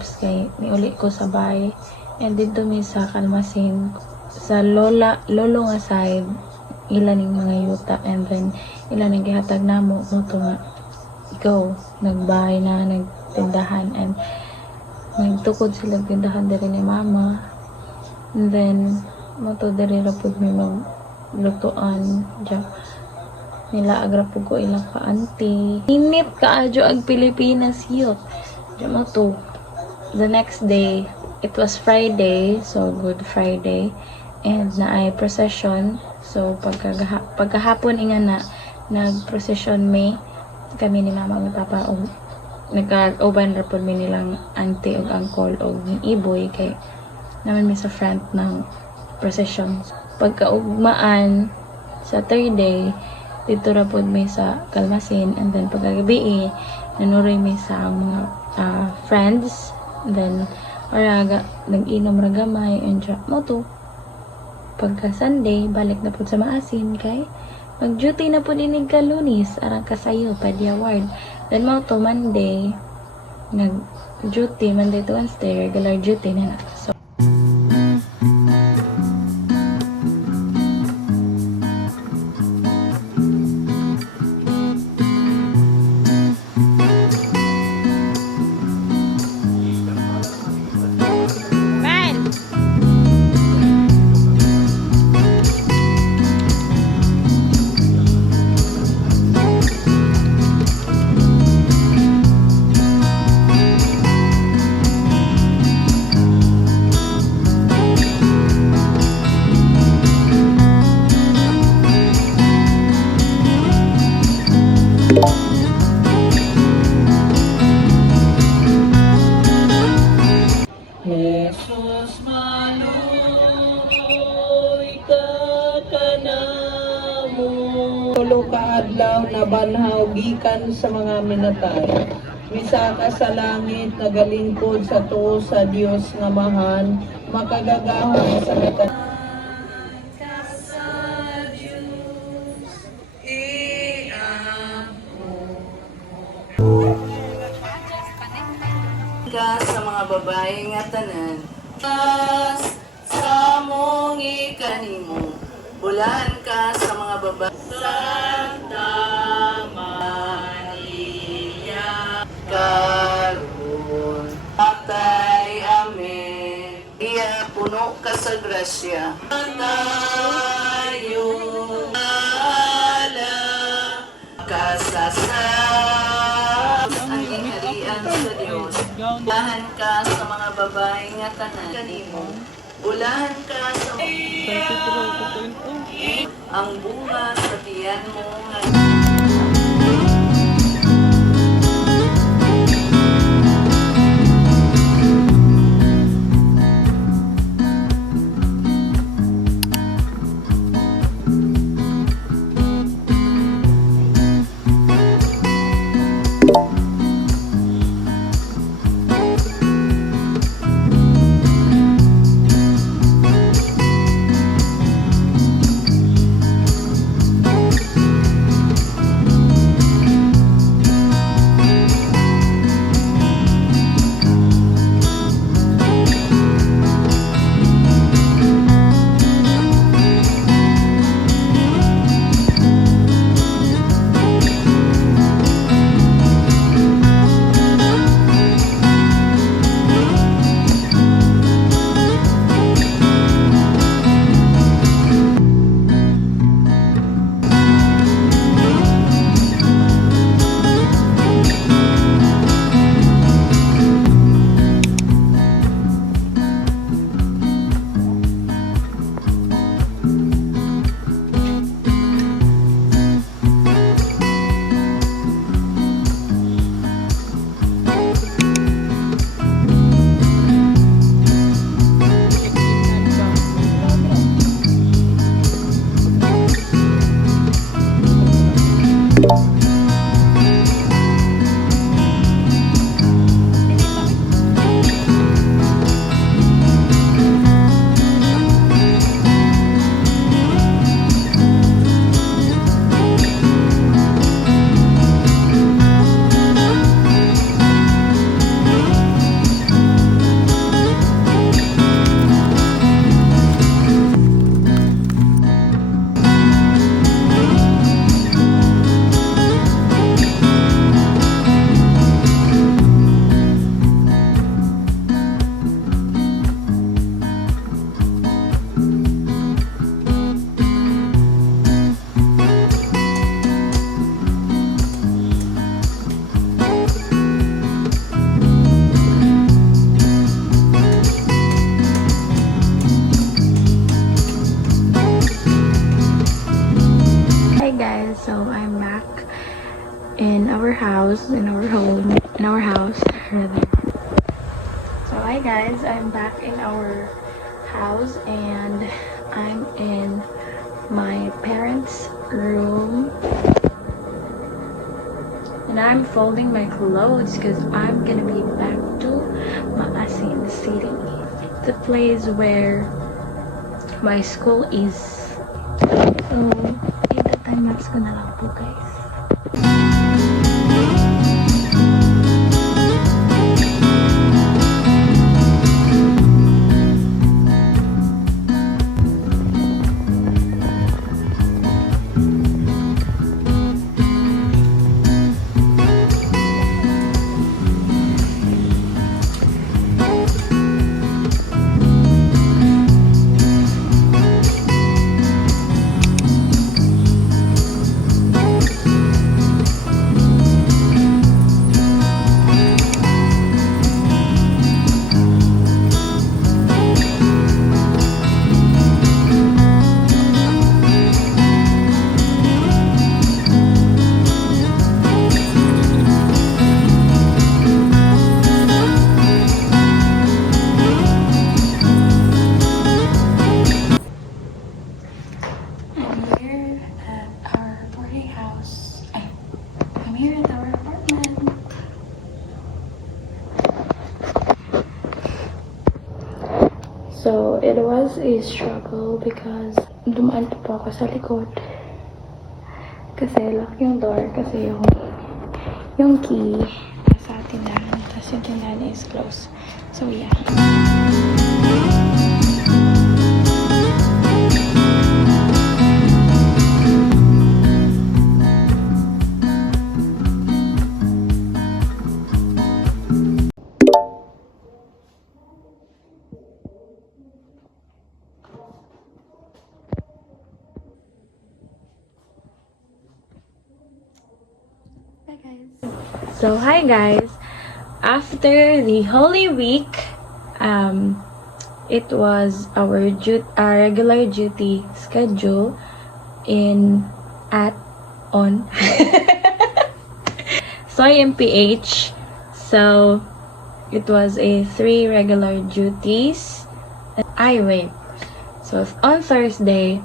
Labs kay niuli ko sa bay. And dito mi sa Kalmasin sa lolo nga side ilan ning mga yuta, and then ilan ning gihatag namo mo to nga ikaw nagbahay na nagtindahan, and nagtukod sila tindahan diri ni mama, and then mo to diri ra pud mi maglutuan dya nila agra pud ko ilang ka auntie. Init kaadyo ag Pilipinas yut dya mo to. The next day, it was Friday, so Good Friday, and naay procession. So pagkahapon inga na nag-procession me kami ni mama ug papa, og nagka-uban ra pud mi nilang auntie ug uncle og iboy kay naman mi sa front ng procession. Pagkaugmaan sa third day, dito ra pud mi sa Kalmasin, and then pagkagabi nanuroy mi sa mga friends. Then oraga nag-inom ra gamay and mo to. Pagka Sunday balik na pud sa Maasin kay mag-duty na pud inig ka Lunes arang kasayo pa di award. Then mo to Monday nag-duty, Monday to Wednesday regular duty na. So Jesus maluoy ka kanamo. Tulo ka adlaw na banhaw gikan sa mga minatay. Misaka sa langit nagalingkod sa tuo sa Dios nga mahan, makagagahom sa mitan. Ka sa mga babae nga tanan, sa mong ikanimo, bulahan ka sa mga babae. Santa Maria, karon patay, amen. Iya puno ka sa grasya. Tayo ala kasasa ang inharian sa Dios. Bulahan ka sa mga babae nga tanan kanimo. Bulahan ka sa ang bunga sa tiyan mo nga in our house, in our home, in our house, rather. So hi guys, I'm back in our house and I'm in my parents' room. And I'm folding my clothes because I'm gonna be back to Maasin City, the place where my school is. So, ita-time lapse ko na lang po guys. I'm here at our boarding house. I'm here at our apartment. So, it was a struggle because dumaan pa po ako sa likod. Kasi lock yung door kasi yung key nasa tindahan. Tapos yung tindahan is closed. So, yeah. So hi guys, after the Holy Week, it was our regular duty schedule on Soy MPH. So it was a 3 regular duties. Wait. So on Thursday,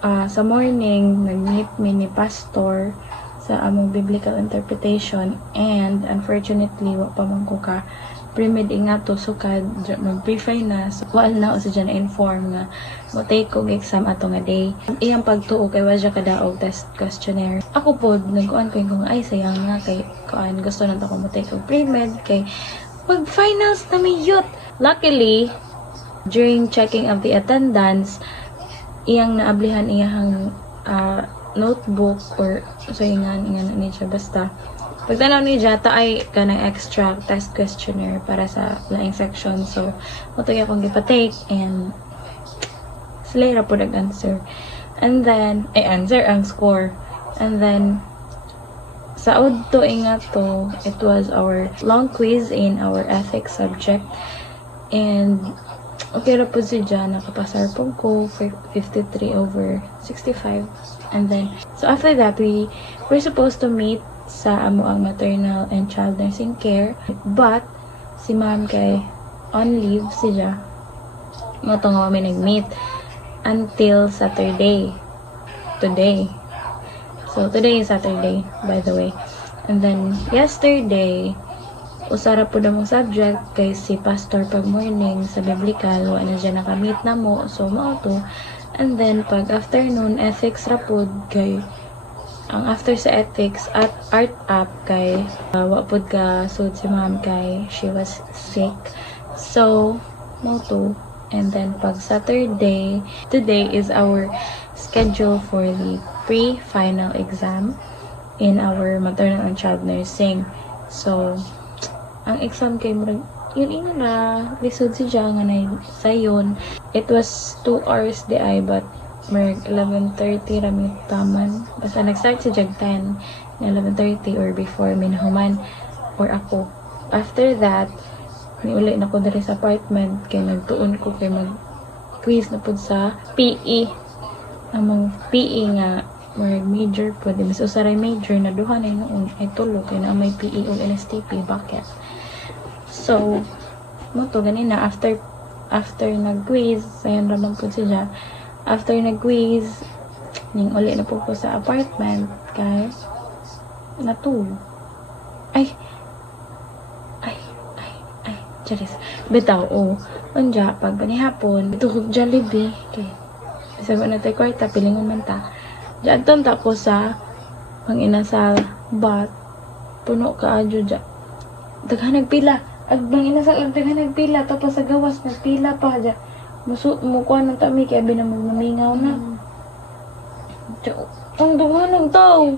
sa morning, nag-meet me ni Pastor sa among biblical interpretation, and unfortunately wa pa man ko ka pre-med ingato sukad mag-pre-fi na, so wala na sa dyan na-inform nga mo take kong exam ato nga day. Iyang pagtuo kay wala kadaog test questionnaire. Ako po nag-on ko yung ay sayang nga kay kuan gusto na ako mo take og pre-med kay pag finals na may youth. Luckily during checking of the attendance, iyang naablihan iyang notebook or so ingan ni siya basta pagtanaw ni Jata ay kanang extra test questionnaire para sa laing section, so mutay akong gipatake and sila ra po nag-answer and then answer ang score, and then sa udto ingato it was our long quiz in our ethics subject, and okay ra po si Jan, nakapasar po ko for 53/65. And then, so after that, we're supposed to meet sa amo ang maternal and child nursing care. But, si ma'am kay on leave siya. Mo to nga kami nag-meet until Saturday. Today. So, today is Saturday, by the way. And then, yesterday, usara po na mong subject kay si Pastor pag morning sa biblical, wala na dyan nakamit na mo. So, mo to. And then, pag afternoon, ethics rapod kay ang after sa ethics at art up kay wapod ka sud si ma'am kay she was sick. So, mo to. And then, pag Saturday, today is our schedule for the pre-final exam in our maternal and child nursing. So, ang exam kay murag yun na lisod si Jang na sayon. It was 2 hours di ay, but merg 11:30 rami taman. Basta nag-start si Jag 10 na 11:30 or before minahuman or ako. After that, niuli na ko diri sa apartment kay nagtuon ko kay mag quiz na pud sa PE. Among PE nga Murag major po. Di mas usaray major na duha na noon. Ay tulo. Kaya na may PE o LSTP. Bakit? So, mo to ganina. After nag-quiz, sayan ramang po siya. After nag-quiz, ning uli na po ko sa apartment. Kaya, natulog. Ay, charis. Bitaw, Anja, pag banihapon, tuhog Jollibee. Okay. Sabi na tayo kwarta, pilingon man ta. Diyan tonta ko sa panginasal bat. Puno ka adyo dyan. Daghan nagpila. Agbang inasal, daghan nagpila. Tapos sa gawas, nagpila pa dyan. Mukuha ng tami, kaya binamagmamingaw na. Ang dughan ng tao.